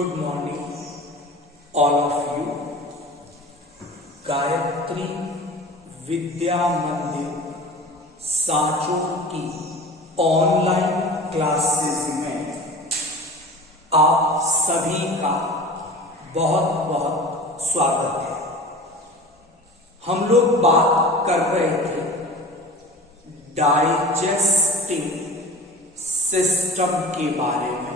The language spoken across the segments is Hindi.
Good morning all of you. Gayatri Vidya Mandir Sanchore की ऑनलाइन क्लासेस में आप सभी का बहुत बहुत स्वागत है। हम लोग बात कर रहे थे डाइजेस्टिव सिस्टम के बारे में,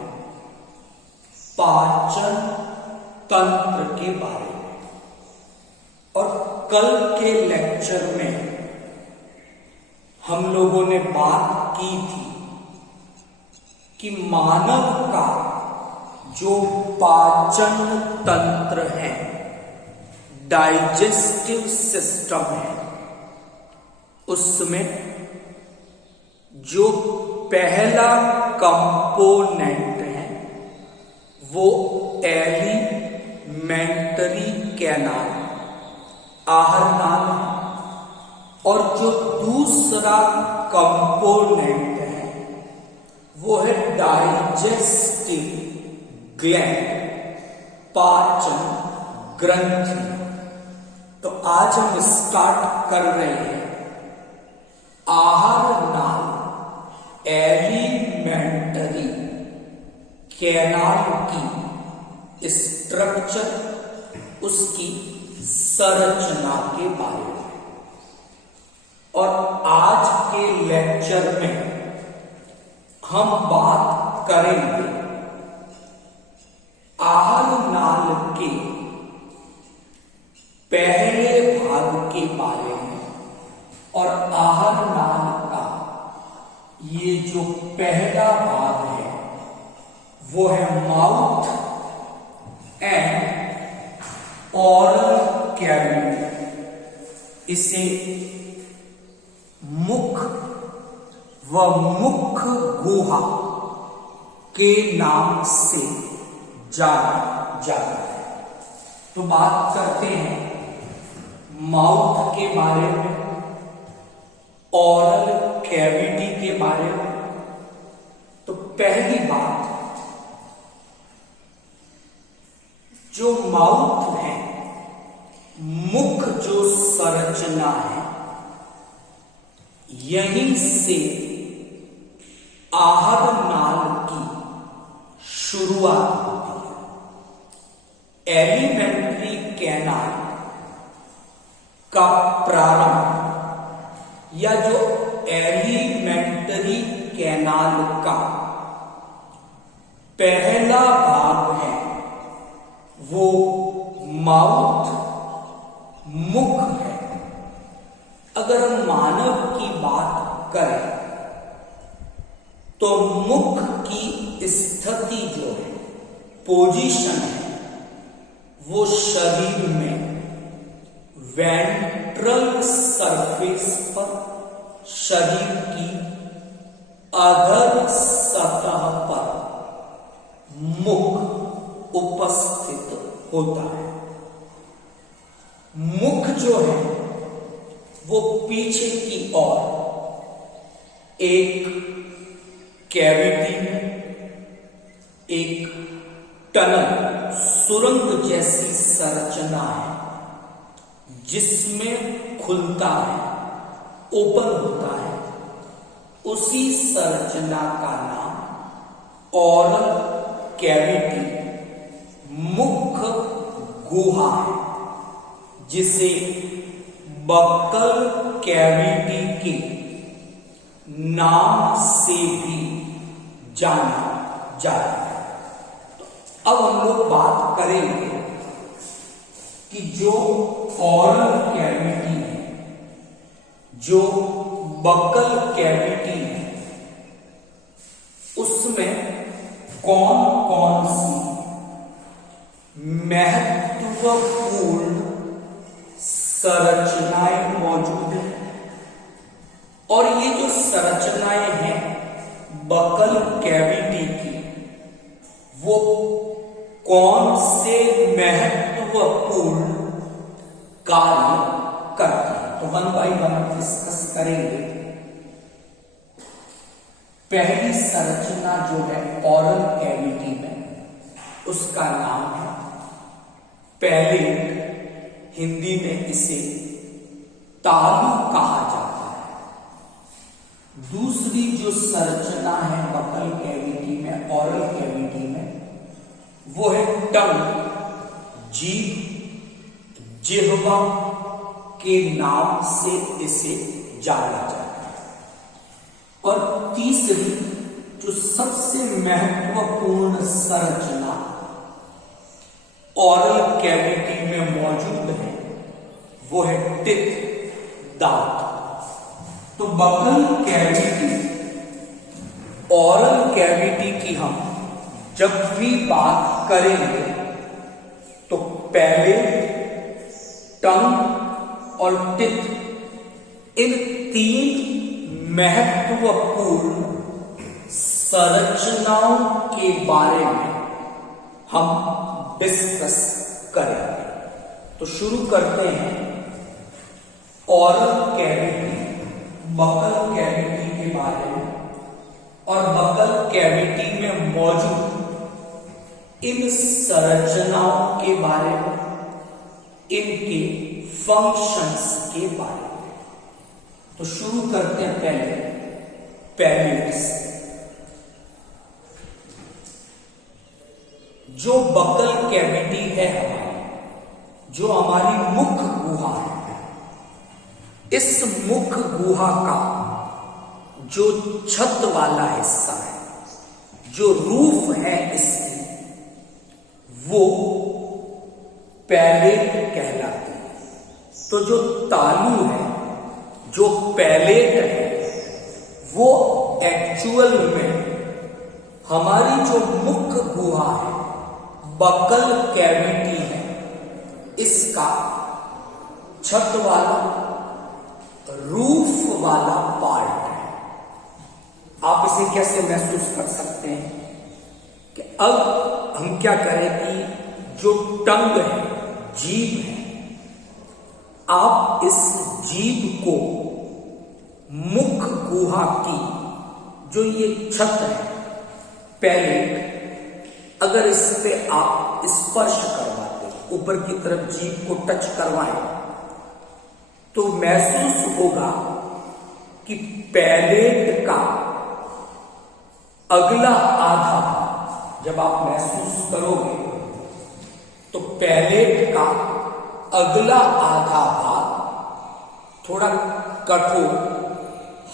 पाचन तंत्र के बारे में। और कल के लेक्चर में हम लोगों ने बात की थी कि मानव का जो पाचन तंत्र है, डाइजेस्टिव सिस्टम है, उसमें जो पहला कंपोनेंट है वो एलिमेंटरी कैनाल, आहार नाल है। और जो दूसरा कंपोनेंट है वो है डाइजेस्टिव ग्लैंड, पाचन ग्रंथि। तो आज हम स्टार्ट कर रहे हैं आहार नाल एलिमेंटरी कैनाल की स्ट्रक्चर, उसकी संरचना के बारे में। और आज के लेक्चर में हम बात करेंगे आहार नाल के पहले भाग के बारे में। और आहार नाल का ये जो पहला भाग है वो है माउथ एंड ऑरल कैविटी। इसे मुख व मुख गुहा के नाम से जाना जाता है। तो बात करते हैं माउथ के बारे में, ऑरल कैविटी के बारे में। तो पहली बात, जो माउथ है, मुख जो संरचना है, यहीं से आहार नाल की शुरुआत होती है। एलिमेंट्री कैनाल का प्रारंभ या जो एलिमेंट्री कैनाल का पहला भाग है वो माउथ, मुख है। अगर हम मानव की बात करें तो मुख की स्थिति जो है, पोजीशन है, वो शरीर में वेंट्रल सरफेस पर, शरीर की अधर सतह पर मुख उपस्थित होता है। मुख जो है वो पीछे की ओर एक कैविटी में, एक टनल, सुरंग जैसी संरचना है जिसमें खुलता है, ओपन होता है। उसी संरचना का नाम ऑरल कैविटी, मुख गुहा है, जिसे बक्कल कैविटी के नाम से भी जाना जाता है। तो अब हम लोग बात करेंगे कि जो ऑरल कैविटी है, जो बक्कल कैविटी है, उसमें कौन कौन सी महत्वपूर्ण संरचनाएं मौजूद हैं। और ये जो संरचनाएं हैं बक्कल कैविटी की, वो कौन से महत्वपूर्ण कार्य करती है, तो वन बाय वन डिस्कस करेंगे। पहली संरचना जो है ऑरल कैविटी में, उसका नाम है पैलेट। हिंदी में इसे तालु कहा जाता है। दूसरी जो संरचना है बकल कैविटी में, ऑरल कैविटी में, वो है टंग, जीभ, जिह्वा के नाम से इसे जाना जाता है। और तीसरी जो सबसे महत्वपूर्ण संरचना ऑरल कैविटी में मौजूद है वो है टिथ, दांत। तो बकल कैविटी, ऑरल कैविटी की हम जब भी बात करेंगे तो पहले टंग और टिथ, इन तीन महत्वपूर्ण संरचनाओं के बारे में हम डिस्कस करेंगे। तो शुरू करते हैं ऑरल कैविटी, बकल कैविटी के बारे में, और बकल कैविटी में मौजूद इन संरचनाओं के बारे में, इनके फंक्शंस के बारे में। तो शुरू करते हैं पहले पैलेट से। जो बकल कैविटी है हमारी, जो हमारी मुख गुहा है, इस मुख गुहा का जो छत वाला हिस्सा है, जो रूफ है इसकी, वो पैलेट कहलाती है। तो जो तालु है, जो पैलेट है, वो एक्चुअल में हमारी जो मुख गुहा है, बकल कैविटी है, इसका छत वाला, रूफ वाला पार्ट है। आप इसे कैसे महसूस कर सकते हैं कि अब हम क्या करें कि जो टंग है, जीभ है, आप इस जीभ को मुख गुहा की जो ये छत है, पैलेट, अगर इस पे आप स्पर्श करवाते, ऊपर की तरफ जीभ को टच करवाएं, तो महसूस होगा कि पैलेट का अगला आधा भाग, जब आप महसूस करोगे तो पैलेट का अगला आधा भाग थोड़ा कठोर,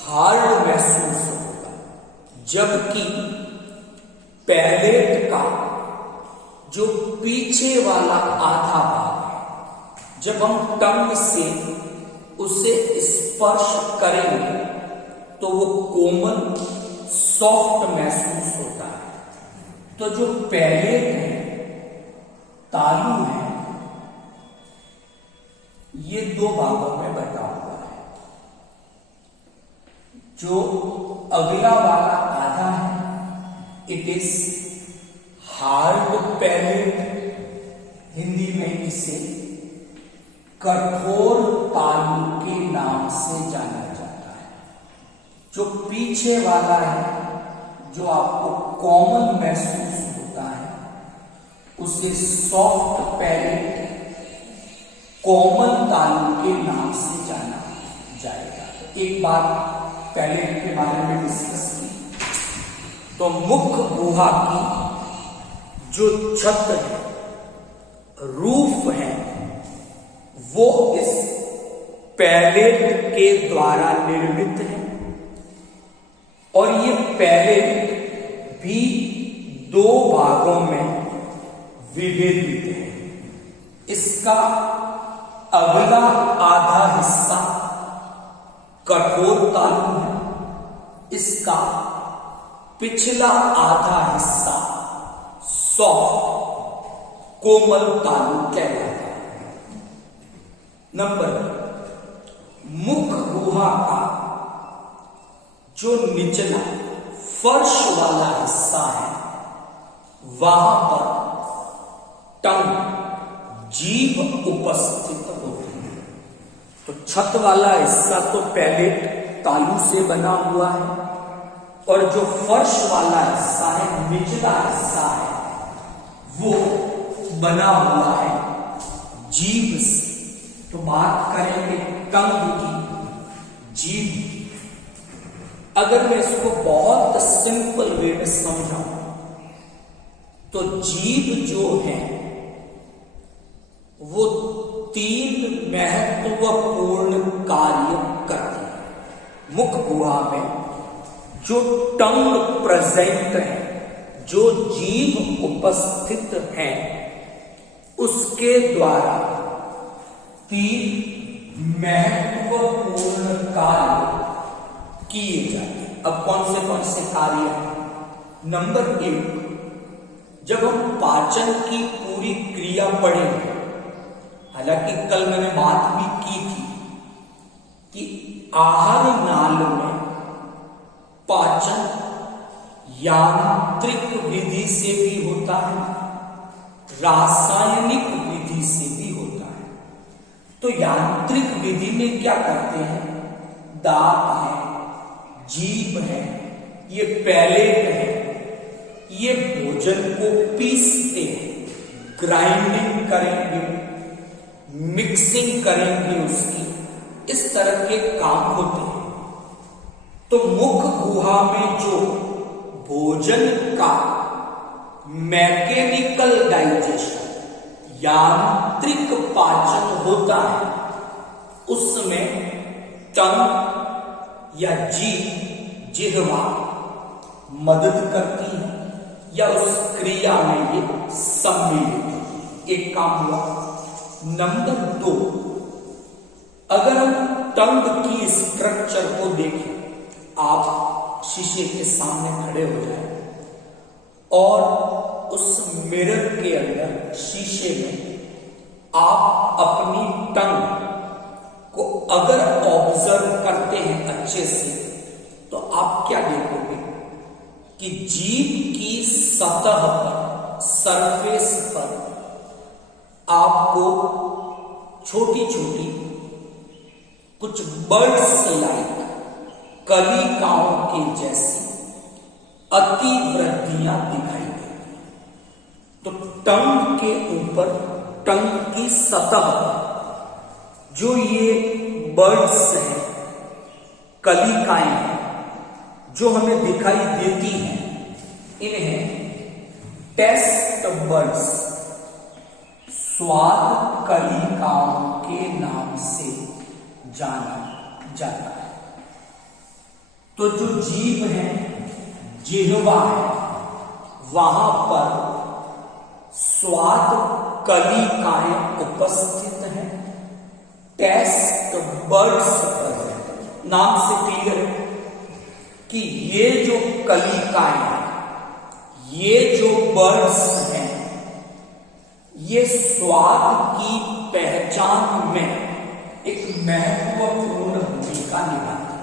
हार्ड महसूस होगा, जबकि पैलेट का जो पीछे वाला आधा भाग है, जब हम टंग से उसे स्पर्श करेंगे तो वो कोमल, सॉफ्ट महसूस होता है। तो जो पैलेट है, तालु है, ये दो भागों में बटा हुआ है। जो अगला वाला आधा है, it is hard palate, Hindi में इसे कठोर तालु के नाम से जाना जाता है। जो पीछे वाला है, जो आपको कॉमन महसूस होता है, उसे सॉफ्ट पैलेट, कॉमन तालु के नाम से जाना जाएगा। तो एक बार पैलेट के बारे में डिस्कस की, तो मुख गुहा की जो छत है, रूफ है, वो इस पैलेट के द्वारा निर्मित है। और ये पैलेट भी दो भागों में विभेदित है। इसका अगला आधा हिस्सा कठोर तालु है, इसका पिछला आधा हिस्सा सॉफ्ट, कोमल तालु कहलाता है। नंबर, मुख गुहा का जो निचला फर्श वाला हिस्सा है, वहां पर टंग, जीभ उपस्थित होती है। तो छत वाला हिस्सा तो पैलेट, तालु से बना हुआ है, और जो फर्श वाला हिस्सा है, निचला हिस्सा है, वो बना हुआ है जीभ से। तो बात करेंगे टंग की, जीभ। अगर मैं इसको बहुत सिंपल वे में समझाऊं तो जीभ जो है वो 3 महत्वपूर्ण कार्य करती है। मुख गुहा में जो टंग प्रेजेंट है, जो जीभ उपस्थित है, उसके द्वारा 3 महत्वपूर्ण कार्य किए जाते हैं। अब कौन से कार्य हैं? नंबर 1, जब हम पाचन की पूरी क्रिया पढ़ेंगे, हालांकि कल मैंने बात भी की थी कि आहार नाल में पाचन यांत्रिक विधि से भी होता है, रासायनिक विधि से भी होता है। तो यांत्रिक विधि में क्या करते हैं? दांत है, जीभ है, ये पैलेट है, ये भोजन को पीसते हैं, ग्राइंडिंग करेंगे, मिक्सिंग करेंगे उसकी, इस तरह के काम होते हैं। तो मुख गुहा में जो भोजन का मैकेनिकल डाइजेशन, यांत्रिक पाचन होता है, उसमें टंग या जीभ, जिह्वा मदद करती है या उस क्रिया में ये सम्मिलित है। एक काम हुआ। नंबर 2, अगर हम टंग की स्ट्रक्चर को देखें, आप शीशे के सामने खड़े हो जाए और उस मिरर के अंदर, शीशे में आप अपनी टंग को अगर ऑब्जर्व करते हैं अच्छे से, तो आप क्या देखोगे कि जीभ की सतह पर, सरफेस पर आपको छोटी छोटी कुछ बर्ड्स लाइक, कलिकाओं के जैसी अति वृद्धियां दिखाई देती। तो टंग के ऊपर, टंग की सतह पर जो ये बर्ड्स हैं, कलिकाएं हैं, जो हमें दिखाई देती हैं, इन्हें टेस्ट बर्ड्स, स्वाद कलिकाओं के नाम से जाना जाता है। तो जो जीभ है, जिह्वा है, वहां पर स्वाद कलिकाएं उपस्थित हैं, टेस्ट बर्ड्स पर है। नाम से क्लियर है कि ये जो कलिकाएं हैं, ये जो बर्ड्स हैं, ये स्वाद की पहचान में एक महत्वपूर्ण भूमिका निभाती है।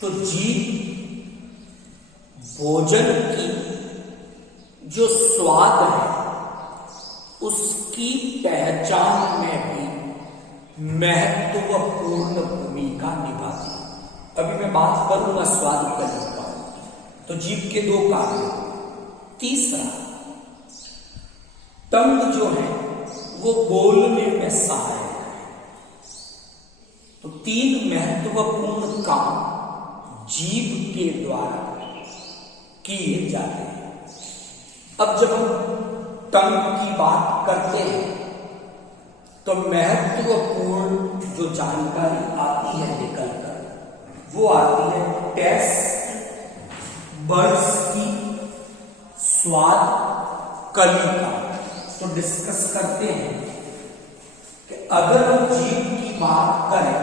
तो जीभ भोजन की जो स्वाद है, उसकी पहचान में भी महत्वपूर्ण भूमिका निभाती है। अभी मैं बात करूंगा स्वाद कलिका। तो जीभ के 2 कार्य। तीसरा, टंग जो है वो बोलने में सहायक है। तो 3 महत्वपूर्ण काम जीभ के द्वारा किए जाते हैं। अब जब हम टंग की बात करते हैं तो महत्वपूर्ण जो जानकारी आती है निकलकर, वो आती है टेस्ट बर्ड्स की, स्वाद कलिका। तो डिस्कस करते हैं कि अगर हम जीभ की बात करें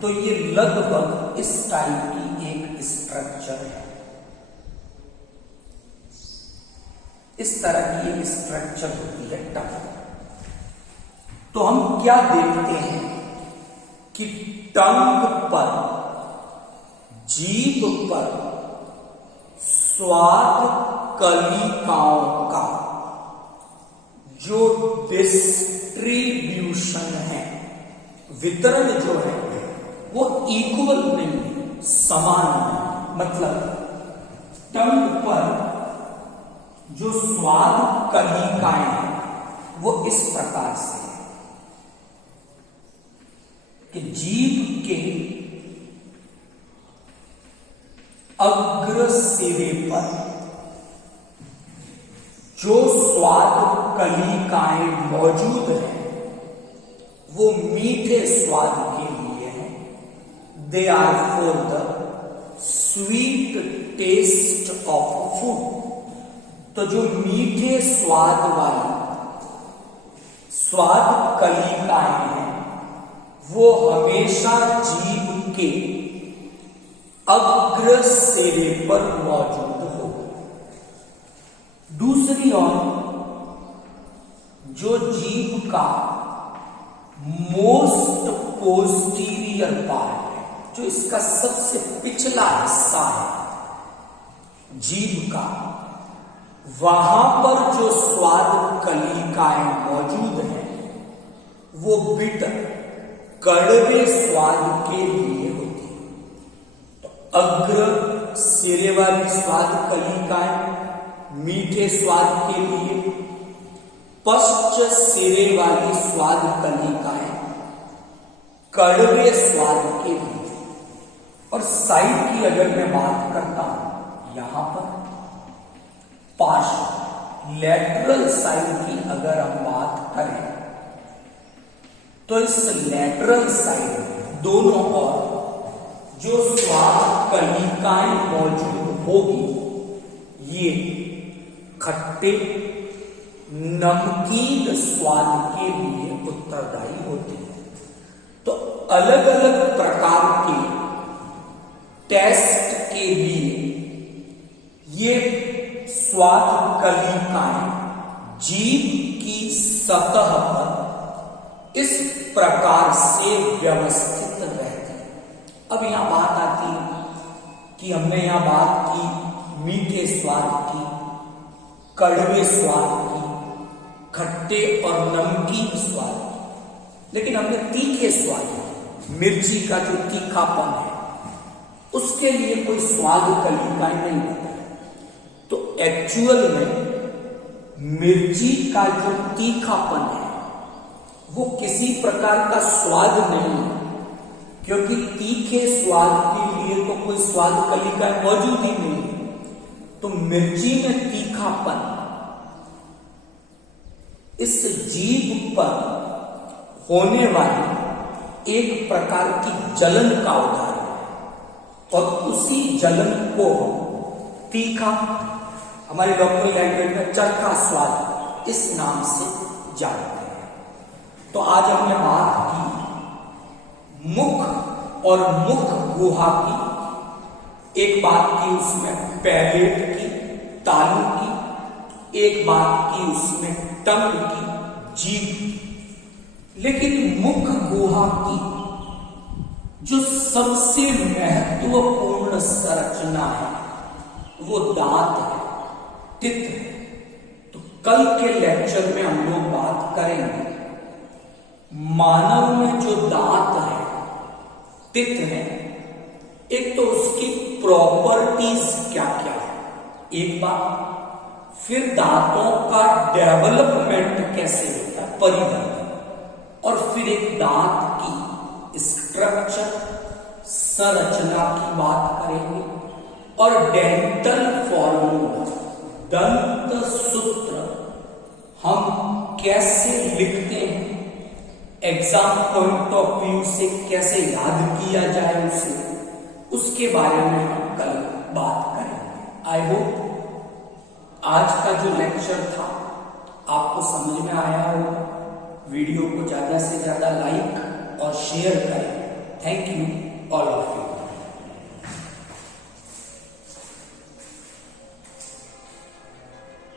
तो ये लगभग इस टाइप की एक स्ट्रक्चर है। इस तरह की एक स्ट्रक्चर होती है टंग। तो हम क्या देखते हैं कि टंग पर, जीभ पर स्वाद कलिकाओं का जो डिस्ट्रीब्यूशन है, वितरण जो है, वो इक्वल नहीं, समान नहीं। मतलब टंग पर जो स्वाद कलिकाएं हैं वो इस प्रकार से है कि जीभ के अग्र सिरे पर जो स्वाद कलिकाएं मौजूद हैं वो मीठे स्वाद के लिए है। They are for the sweet taste of food. तो जो मीठे स्वाद वाली स्वाद कलिकाएं हैं वो हमेशा जीभ के अग्र सिरे पर मौजूद होगी। दूसरी ओर जो जीभ का मोस्ट पोस्टीरियर पार्ट है, जो इसका सबसे पिछला हिस्सा है जीभ का, वहां पर जो स्वाद कलिकाएं मौजूद हैं वो बिटर कड़वे स्वाद के लिए होती है। तो अग्र सिरे वाली स्वाद कलिकाएं मीठे स्वाद के लिए, पश्च सिरे वाली स्वाद कलिकाएं कड़वे स्वाद के लिए। और साइड की अगर मैं बात करता हूं, यहां पर पार्श्व लैटरल साइड की अगर हम बात करें तो इस लैटरल साइड दोनों ओर जो स्वाद कलिकाएं मौजूद होगी ये खट्टे नमकीन स्वाद के लिए उत्तरदायी होते हैं। तो अलग अलग प्रकार के टेस्ट के लिए ये स्वाद कलिकाएं जीभ की सतह पर इस प्रकार से व्यवस्थित रहती है। अब यहां बात आती है कि हमने यहां बात की मीठे स्वाद की, कड़वे स्वाद की, खट्टे और नमकीन स्वाद की, लेकिन हमने तीखे स्वाद, मिर्ची का जो तीखापन है उसके लिए कोई स्वाद कलिकाएं नहीं होता है। तो एक्चुअल में मिर्ची का जो तीखापन है वो किसी प्रकार का स्वाद नहीं है, क्योंकि तीखे स्वाद के लिए तो कोई स्वाद कलिकाएं मौजूद ही नहीं है। तो मिर्ची में तीखापन इस जीभ पर होने वाली एक प्रकार की जलन का उदाहरण है, और उसी जलन को तीखा, हमारी लोकल लैंग्वेज में चरखा स्वाद इस नाम से जानते हैं। तो आज हमने बात की मुख और मुख गुहा की, एक बात की उसमें पैलेट की, तालू की, एक बात की उसमें टंग की, जीभ की। लेकिन मुख गुहा की जो सबसे महत्वपूर्ण संरचना है वो दांत है, टित है। तो कल के लेक्चर में हम लोग बात करेंगे मानव में जो दांत है, टित है, एक तो उसकी प्रॉपर्टीज क्या क्या है एक बात, फिर दांतों का डेवलपमेंट कैसे होता है, परिवर्तन, और फिर एक दांत की स्ट्रक्चर, संरचना की बात करेंगे, और डेंटल फॉर्मूला, दंत सूत्र हम कैसे लिखते हैं, एग्जाम पॉइंट ऑफ व्यू से कैसे याद किया जाए उसे, उसके बारे में हम कल बात करेंगे। आई होप आज का जो लेक्चर था आपको समझ में आया होगा। वीडियो को ज्यादा से ज्यादा लाइक और शेयर करें। Thank you all of you.